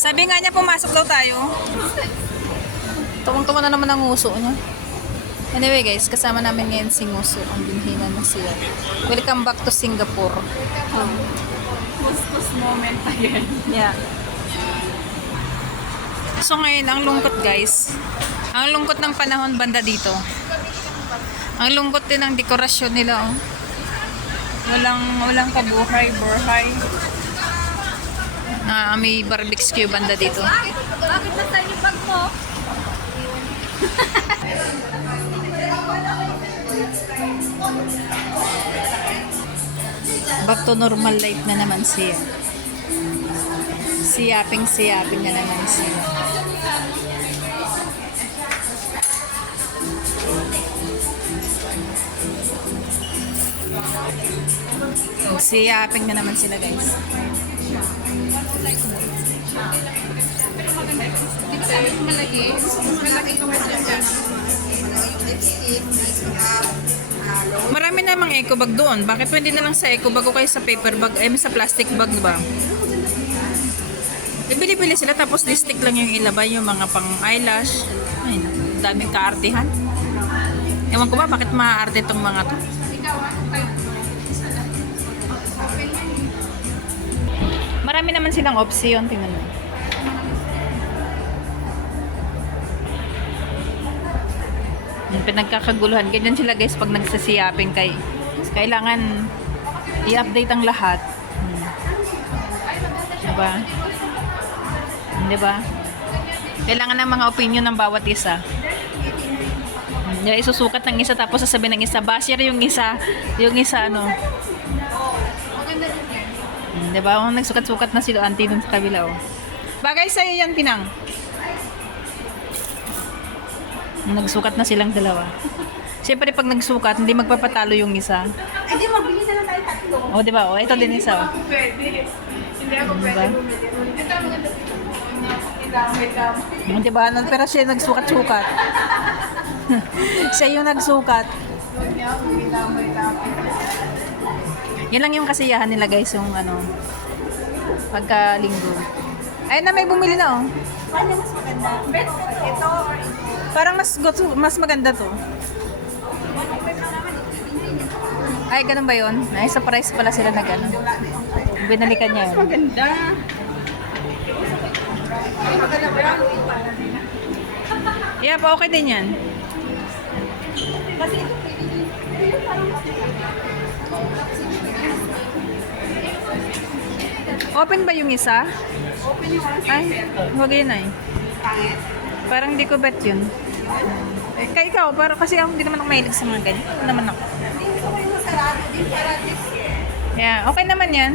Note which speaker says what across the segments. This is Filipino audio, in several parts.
Speaker 1: Sabi nga niya, pumasok daw tayo. Tukong-tungo na naman ang uso niya. Anyway guys, kasama namin ngayon si Nguso, ang binhina na siya. Welcome back to Singapore.
Speaker 2: Ah. Um, Gustos moment again.
Speaker 1: Yeah. So ngayon, ang lungkot guys. Ang lungkot ng panahon banda dito. Ang lungkot din ang dekorasyon nila. Oh. Walang, walang kabuhay, burhay. Na may barbecue banda dito.
Speaker 2: Bakit? Nasa yung bag mo?
Speaker 1: Back to normal life na naman siya. Siyaping siyaping na naman siya. Siyaping na naman sila guys.
Speaker 2: Malaki. Malaki
Speaker 1: Marami namang eco bag doon. Bakit pwede na lang sa eco bag o kaya sa paper bag, ay sa plastic bag ba? Bili-bili sila tapos lipstick lang yung ilabay yung mga pang eyelash. Ay, daming kaartihan. Ewan ko ba bakit maaarte itong mga to. Marami naman silang option. Tingnan mo. Pinagkakaguluhan. Ganyan sila guys pag nagsasiyapin kay kailangan i-update ang lahat. Hmm. Diba? Diba? Kailangan ng mga opinion ng bawat isa. Hmm, isusukat ng isa tapos sasabihin ng isa, basher yung isa, yung isa ano. Hmm, Diba? Oh, nagsukat-sukat na sila auntie dun sa kabila oh. Bagay sa'yo yan, Pinang. Nagsukat na silang dalawa. Siyempre pag nagsukat, hindi magpapatalo yung isa.
Speaker 2: Ay, di, mabili na lang tayo tatlo.
Speaker 1: O, di ba? O, ito din isa. oh.
Speaker 2: Pwede. Hindi ako
Speaker 1: Diba?
Speaker 2: pwede bumili. Ito ang maganda dito. Idamay damo.
Speaker 1: O, di ba? Ano, Pero siya nagsukat-sukat. siya yung nagsukat.
Speaker 2: Huwag niya idamay
Speaker 1: Yan lang yung kasiyahan nila guys, yung ano, pagka linggo. Ayun na, may bumili na oh.
Speaker 2: Paano mas maganda? Bet ito or ito?
Speaker 1: Parang mas gusto, mas maganda to. Ay, ganun ba yun? Ay, sa price pala sila na gano'n. Binalikan niya yun.
Speaker 2: Ay, maganda.
Speaker 1: Yeah, pa okay din yan.
Speaker 2: Kasi. Ito parang mas maganda.
Speaker 1: Open ba yung isa?
Speaker 2: Open yung one
Speaker 1: Ay, huwag yun ay.
Speaker 2: Pangit.
Speaker 1: Parang hindi ko bet yun. Eh, kaya ikaw, para kasi ako hindi naman ako mahilig sa mga ganyan. Ano naman ako.
Speaker 2: Hindi ko kayo masarado din para this
Speaker 1: Yeah, okay naman yan.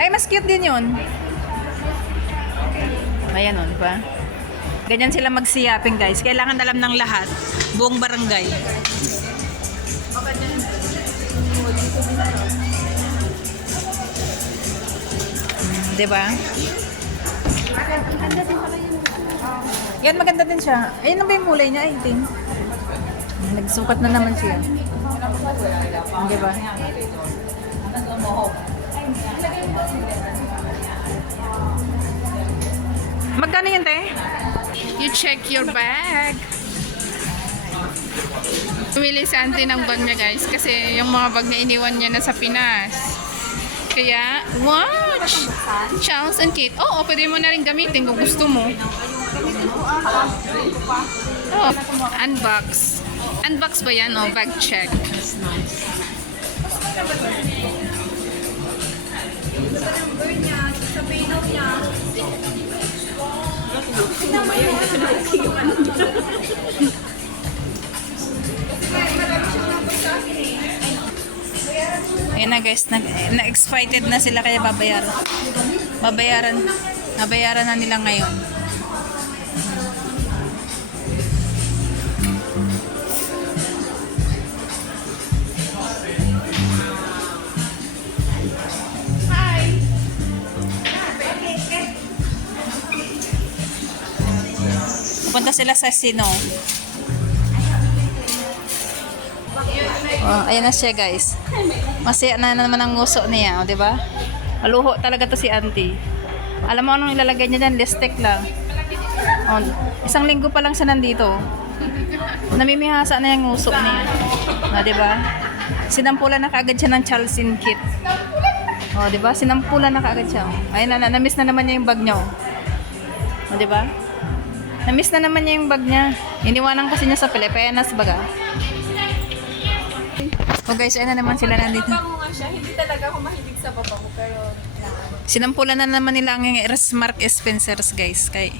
Speaker 1: Ay, mas cute din yun. Ayan o, di ba? Ganyan sila magsiyaping guys. Kailangan alam ng lahat. Buong barangay. Hmm, Di ba?
Speaker 2: Ang ganda din pala yung
Speaker 1: Yan, maganda din siya. Ayun na ba yung kulay niya? I think. Nagsukat na naman siya. Di ba? Magkano yan, te?
Speaker 2: You check your bag. Pumili si auntie ng bag niya guys kasi yung mga bag niya iniwan niya na sa Pinas. Kaya, watch! Charles and Kate. Oo, pwede mo na rin gamitin kung gusto mo. Oh, unbox. Unbox ba yan? O, bag check.
Speaker 1: Ayun na guys, na-excited na sila kaya babayaran. Babayaran. Babayaran na nila ngayon. Punta sila sa Sino. Oh, ayan na siya guys. Masaya na naman ang nguso niya, oh, di ba? Maluho talaga to si auntie. Alam mo anong ilalagay niya dyan? Listek lang. Oh, isang linggo pa lang siya nandito. Namimihasa na yung nguso niya. Ah, di ba? Sinampulan na kaagad siya ng Chalsin kit. Oh, di ba? Sinampulan na kaagad siya. Ayun na, na, na-miss na naman niya yung bag niya. Oh, oh di ba? Na-miss na naman niya yung bag niya. Iniwanan kasi niya sa Pilipinas baga. Oh guys, ayun na naman sila nandito.
Speaker 2: Babango nga siya. Hindi talaga ako mahilig sa babango. Pero,
Speaker 1: Sinampulan na naman nila ang Resmark Spencers guys. Kay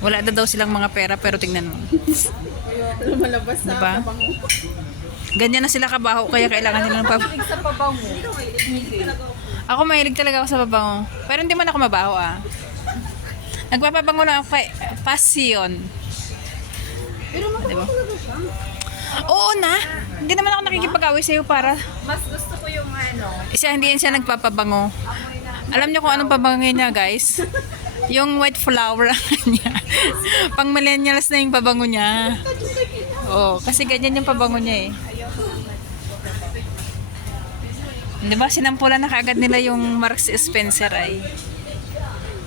Speaker 1: wala na daw silang mga pera pero tingnan mo.
Speaker 2: lumalabas sa
Speaker 1: Diba?
Speaker 2: babango.
Speaker 1: Ganyan na sila kabaho kaya kailangan nila ng pab-
Speaker 2: sa babango.
Speaker 1: Ako mahilig talaga ako sa babango. Pero hindi man ako mabaho ah. Nagpapabango lang ako kay passion.
Speaker 2: Pero
Speaker 1: Diba?
Speaker 2: talaga siya.
Speaker 1: Oo na. Hindi naman ako nakikipag-away sa'yo para
Speaker 2: Mas gusto ko yung ano.
Speaker 1: siya hindi yan siya nagpapabango. Alam niyo kung anong pabango niya guys? Yung white flower niya. Pang millennials na yung pabango niya. Oo, kasi ganyan yung pabango niya eh. Di ba, sinampulan na kagad nila yung Marks Spencer ay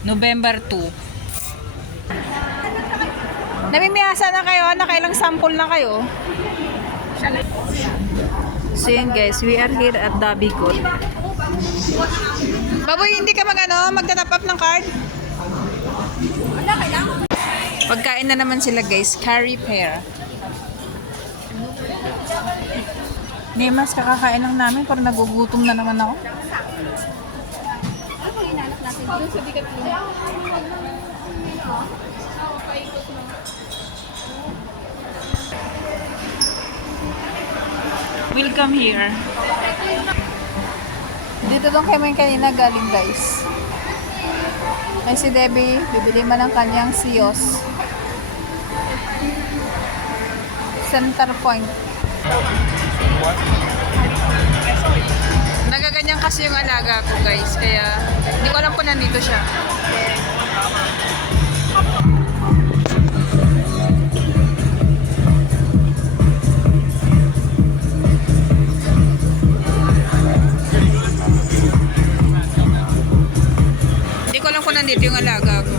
Speaker 1: November 2. Namimiyasa na kayo, nakailang sample na kayo. So yun guys, we are here at Dabicot. Baboy, hindi ka mag ano, magtatap up ng card? Pagkain na naman sila guys, curry pair. Hindi mas kakakain lang namin, parang nagugutom na naman ako.
Speaker 2: Doon sa bigat
Speaker 1: Welcome here. Dito doon kami kanina galing guys. May si Debbie, bibili man ng kanyang siyos. Center point. Nagaganyan kasi yung alaga ko guys, kaya hindi ko alam kung nandito siya. Ko alam kung nandito yung alaga ko.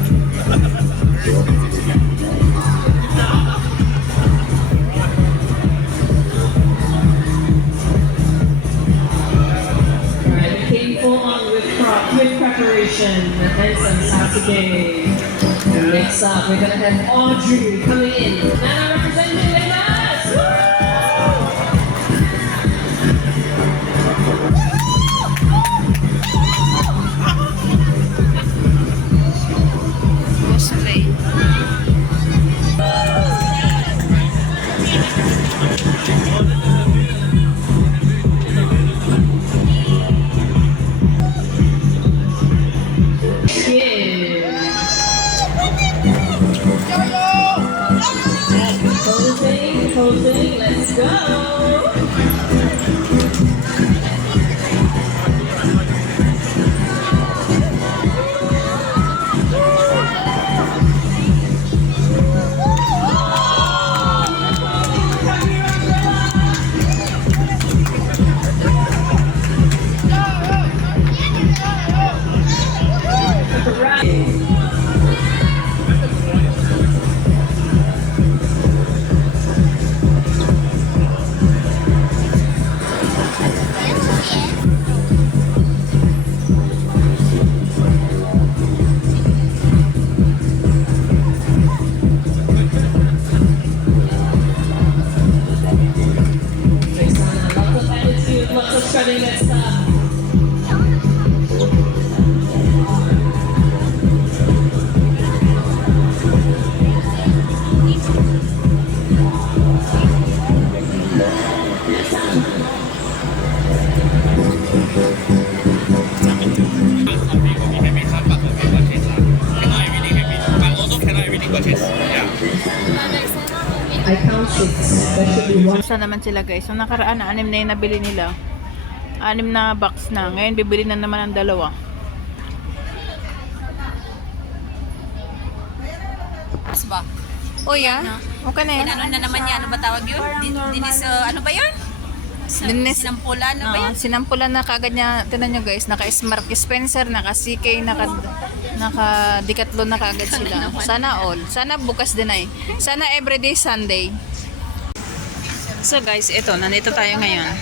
Speaker 3: With, prep- with preparation and some Sasuke. Next up, we're gonna have Audrey coming in.
Speaker 1: Isa naman sila guys. So nakaraan na anim na yung nabili nila. Anim na box na. Ngayon bibili na naman ang dalawa.
Speaker 2: ba?
Speaker 1: Oh yeah? Okay na yan.
Speaker 4: Ano na naman yan? Ano ba tawag yun? Din, dinis, uh, ano ba yun? Sa,
Speaker 1: Dinis-
Speaker 4: Sinampula, ano ba yun?
Speaker 1: sinampulan na kagad niya, tinan nyo guys, naka Smart Spencer, naka CK, naka, naka Decathlon na kagad sila. Sana all. Sana bukas din ay. Sana everyday Sunday. So guys, ito, nandito tayo ngayon.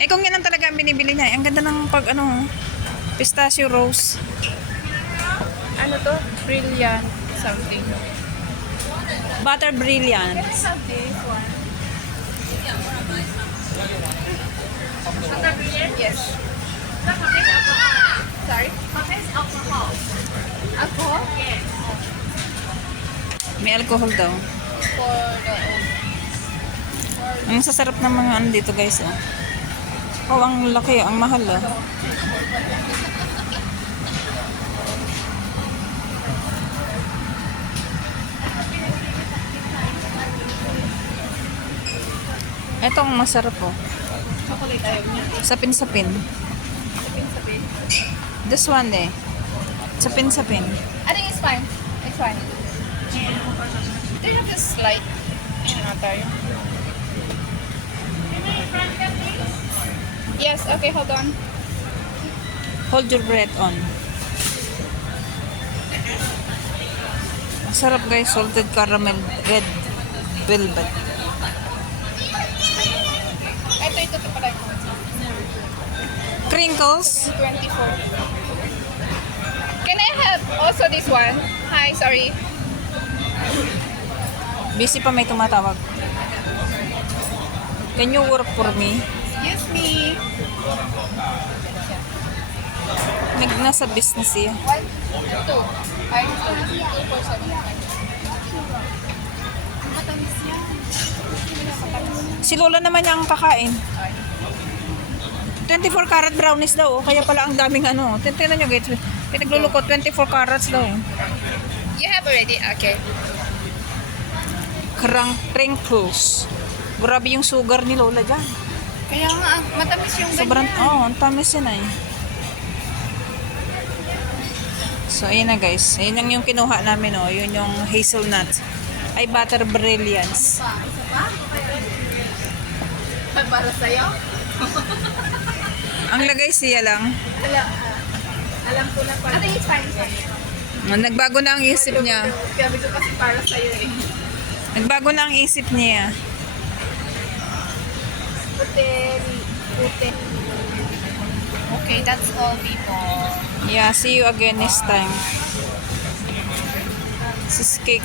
Speaker 1: Eh kung yan ang talaga ang binibili niya, eh, ang ganda ng pag ano, pistachio rose.
Speaker 2: Ano to? Brilliant something.
Speaker 1: Butter brilliant.
Speaker 2: Yes. Sorry? Alcohol?
Speaker 1: May alcohol daw.
Speaker 2: For the...
Speaker 1: Ang sasarap ng mga ano dito guys, oh. Oh, ang laki, ang mahal, oh. Etong masarap, oh.
Speaker 2: Chocolate ayaw.
Speaker 1: Sapin-sapin. This one, eh. Sapin-sapin.
Speaker 2: I think it's fine. It's fine. Do you have this light? Ano tayo? Yes, okay, hold on.
Speaker 1: Hold your breath on. Ang sarap guys, salted caramel red velvet.
Speaker 2: Ito, ito, ito pala.
Speaker 1: Crinkles.
Speaker 2: 24. Can I have also this one? Hi, sorry.
Speaker 1: Busy pa may tumatawag. Can you work for me?
Speaker 2: Excuse me.
Speaker 1: Nag nasa business siya.
Speaker 2: Two. Ay, sorry. Two for seven. Matamis yan.
Speaker 1: Si Lola naman niya ang kakain. 24 karat brownies daw, oh. kaya pala ang daming ano. Tingnan nyo guys, pinaglulukot 24 carats daw.
Speaker 2: You have already? Okay.
Speaker 1: Krang crinkles. Grabe yung sugar ni Lola dyan.
Speaker 2: Kaya nga, matamis yung
Speaker 1: Sobrang, oh, ang tamis yan ay. So, ayun na guys. Ayun lang yung kinuha namin, oh. Yun yung hazelnut. Ay, butter brilliance.
Speaker 2: Para sa'yo?
Speaker 1: Ang lagay siya lang.
Speaker 2: Alam, alam ko na pala. I think it's fine. fine.
Speaker 1: Nagbago na ang isip niya.
Speaker 2: Sabi ko kasi para sa'yo eh.
Speaker 1: Nagbago na ang isip niya.
Speaker 2: Okay, that's all people.
Speaker 1: Yeah, see you again next time. This is cake.